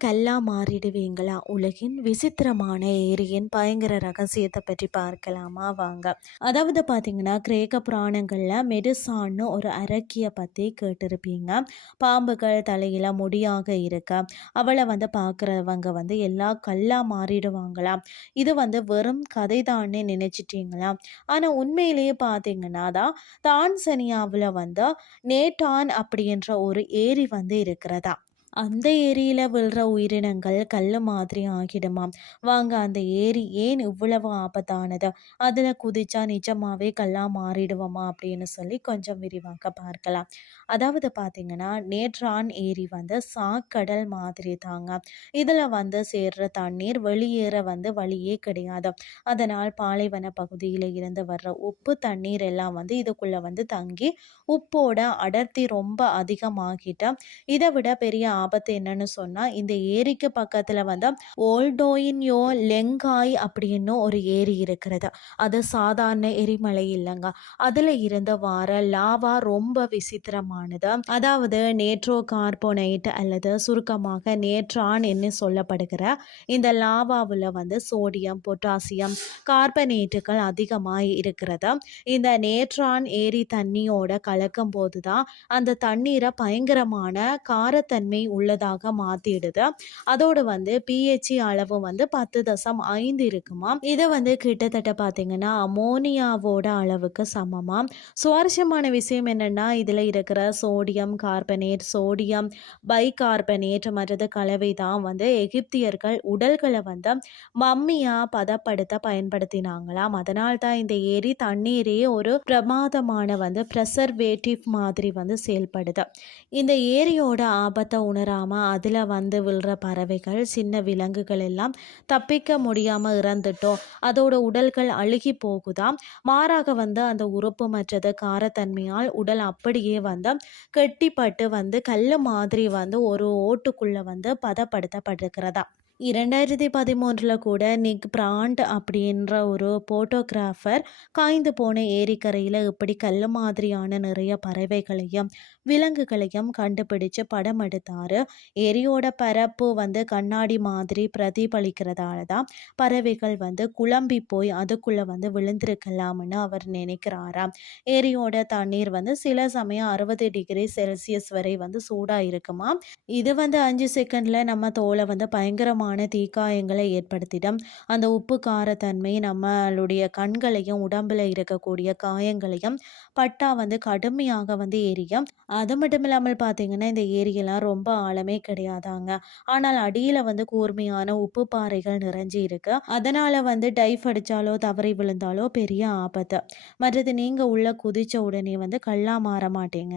கல்லா மாறிடுவீங்களா? உலகின் விசித்திரமான ஏரியின் பயங்கர ரகசியத்தை பற்றி பார்க்கலாமா? வாங்க. அதாவது பார்த்தீங்கன்னா கிரேக்க புராணங்களில் மெடிசான்னு ஒரு அரக்கிய பற்றி கேட்டிருப்பீங்க. பாம்புகள் தலையில் முடியாக இருக்க அவளை வந்து பார்க்குறவங்க வந்து எல்லா கல்லா மாறிடுவாங்களா? இது வந்து வெறும் கதை தான்னு நினைச்சிட்டீங்களா? ஆனால் உண்மையிலேயே பார்த்தீங்கன்னா தான் தான்சனியாவில் வந்து நேட்டான் அப்படின்ற ஒரு ஏரி வந்து இருக்கிறதா? அந்த ஏரியில் விழுற உயிரினங்கள் கல் மாதிரி ஆகிடுமாம் வாங்க அந்த ஏரி ஏன் இவ்வளவு ஆபத்தானது? அதில் குதிச்சா நிஜமாவே கல்லாக மாறிடுவோமா? அப்படின்னு சொல்லி கொஞ்சம் விரிவாக பார்க்கலாம். அதாவது பார்த்தீங்கன்னா நேற்றான் ஏரி வந்து சாக்கடல் மாதிரி தாங்க. இதில் வந்து சேர்ற தண்ணீர் வெளியேற வந்து வழியே கிடையாது. அதனால் பாலைவன பகுதியில் இருந்து வர்ற உப்பு தண்ணீர் எல்லாம் வந்து இதுக்குள்ளே வந்து தங்கி உப்போட அடர்த்தி ரொம்ப அதிகமாகிட்ட இதை விட பெரிய ஆபத்து என்னன்னு சொன்னால் இந்த ஏரிக்கு பக்கத்தில் வந்து ஓல்டோயின்யோ லெங்காய் அப்படின்னு ஒரு ஏரி இருக்கிறது. அது சாதாரண எரிமலை இல்லைங்க. அதில் இருந்த வார லாவா ரொம்ப விசித்திரமானது. அதாவது நேட்ரோ கார்போனைட் அல்லது சுருக்கமாக நேட்ரான் என்று சொல்லப்படுகிற இந்த லாவாவில் வந்து சோடியம் பொட்டாசியம் கார்பனேட்டுகள் அதிகமாக இருக்கிறது. இந்த நேட்ரான் ஏரி தண்ணியோட கலக்கும் போது தான் அந்த தண்ணீரை பயங்கரமான காரத்தன்மை உள்ளதாக மாற்றிடுது அதோடு வந்து பிஹெச்சி அளவு வந்து பத்து தசம் ஐந்து இருக்குமா இதை வந்து கிட்டத்தட்ட பார்த்தீங்கன்னா அமோனியாவோட அளவுக்கு சமமாக சுவாரஸ்யமான விஷயம் என்னென்னா இதில் இருக்கிற சோடியம் கார்பனேட் சோடியம் பைகார்பனேட் மற்றது கலவை தான் வந்து எகிப்தியர்கள் உடல்களை வந்து மம்மியாக பதப்படுத்த பயன்படுத்தினாங்களாம். அதனால் தான் இந்த ஏரி தண்ணீரே ஒரு பிரமாதமான வந்து ப்ரெசர்வேட்டிவ் மாதிரி வந்து செயல்படுது. இந்த ஏரியோட ஆபத்தை உணர் வராமல் அதில் வந்து விழுற பறவைகள் சின்ன விலங்குகள் எல்லாம் தப்பிக்க முடியாமல் இறந்துட்டோம். அதோட உடல்கள் அழுகி போகுதாம் மாறாக வந்து அந்த உறுப்பு மற்றது காரத்தன்மையால் உடல் அப்படியே வந்து கெட்டிப்பட்டு வந்து கல் மாதிரி வந்து ஒரு ஓட்டுக்குள்ளே வந்து பதப்படுத்தப்பட்டிருக்கிறதா? இரண்டாயிரத்தி பதிமூன்றில் கூட நிக் பிராண்ட் அப்படின்ற ஒரு ஃபோட்டோகிராஃபர் காய்ந்து போன ஏரிக்கரையில் இப்படி கல் மாதிரியான நிறைய பறவைகளையும் விலங்குகளையும் கண்டுபிடிச்சு படம் எடுத்தார். ஏரியோட பரப்பு வந்து கண்ணாடி மாதிரி பிரதிபலிக்கிறதால தான் பறவைகள் வந்து குழம்பி போய் அதுக்குள்ளே வந்து விழுந்திருக்கலாம்னு அவர் நினைக்கிறாராம். ஏரியோட தண்ணீர் வந்து சில சமயம் அறுபது டிகிரி செல்சியஸ் வரை வந்து சூடாக இருக்குமா இது வந்து அஞ்சு செகண்டில் நம்ம தோலை வந்து பயங்கரமாக அதிகமான தீக்காயங்களை ஏற்படுத்திடும். அந்த உப்பு காரத்தன்மை நம்மளுடைய கண்களையும் உடம்புல இருக்கக்கூடிய காயங்களையும் பட்டா வந்து கடுமையாக வந்து எரியும். அது மட்டும் இல்லாமல் பார்த்தீங்கன்னா இந்த ஏரியெல்லாம் ரொம்ப ஆழமே கிடையாதாங்க. ஆனால் அடியில் வந்து கூர்மையான உப்பு பாறைகள் நிறைஞ்சி இருக்கு. அதனால வந்து டைஃப் அடித்தாலோ தவறி விழுந்தாலோ பெரிய ஆபத்து. மற்றது நீங்கள் உள்ள குதிச்ச உடனே வந்து கல்லா மாற மாட்டீங்க.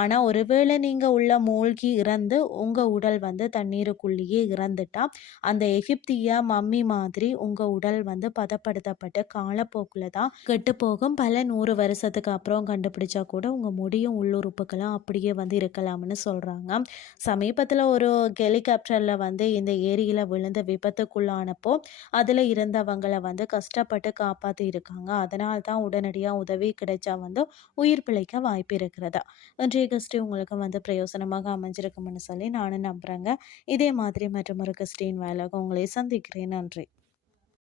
ஆனால் ஒருவேளை நீங்கள் உள்ள மூழ்கி இறந்து உங்கள் உடல் வந்து தண்ணீருக்குள்ளேயே இறந்துட்டா அந்த எகிப்திய மம்மி மாதிரி உங்கள் உடல் வந்து பதப்படுத்தப்பட்டு காலப்போக்கில் தான் கெட்டு போகும். பல நூறு வருஷத்துக்கு அப்புறம் கண்டுபிடிச்சா கூட உங்கள் முடியும் உள்ளுறுப்புக்கெல்லாம் அப்படியே வந்து இருக்கலாம்னு சொல்கிறாங்க சமீபத்தில் ஒரு ஹெலிகாப்டரில் வந்து இந்த ஏரியில் விழுந்த விபத்துக்குள்ளானப்போ அதில் இருந்தவங்களை வந்து கஷ்டப்பட்டு காப்பாற்றி இருக்காங்க. அதனால தான் உடனடியாக உதவி கிடைச்சா வந்து உயிர் பிழைக்க வாய்ப்பு இருக்கிறதா? இன்றைய கிறிஸ்டி உங்களுக்கு வந்து பிரயோசனமாக அமைஞ்சிருக்கும்னு சொல்லி நானும் நம்புகிறேங்க இதே மாதிரி மற்றும் ஒரு கிறிஸ்டின் வேலை உங்களை சந்திக்கிறேன். நன்றி.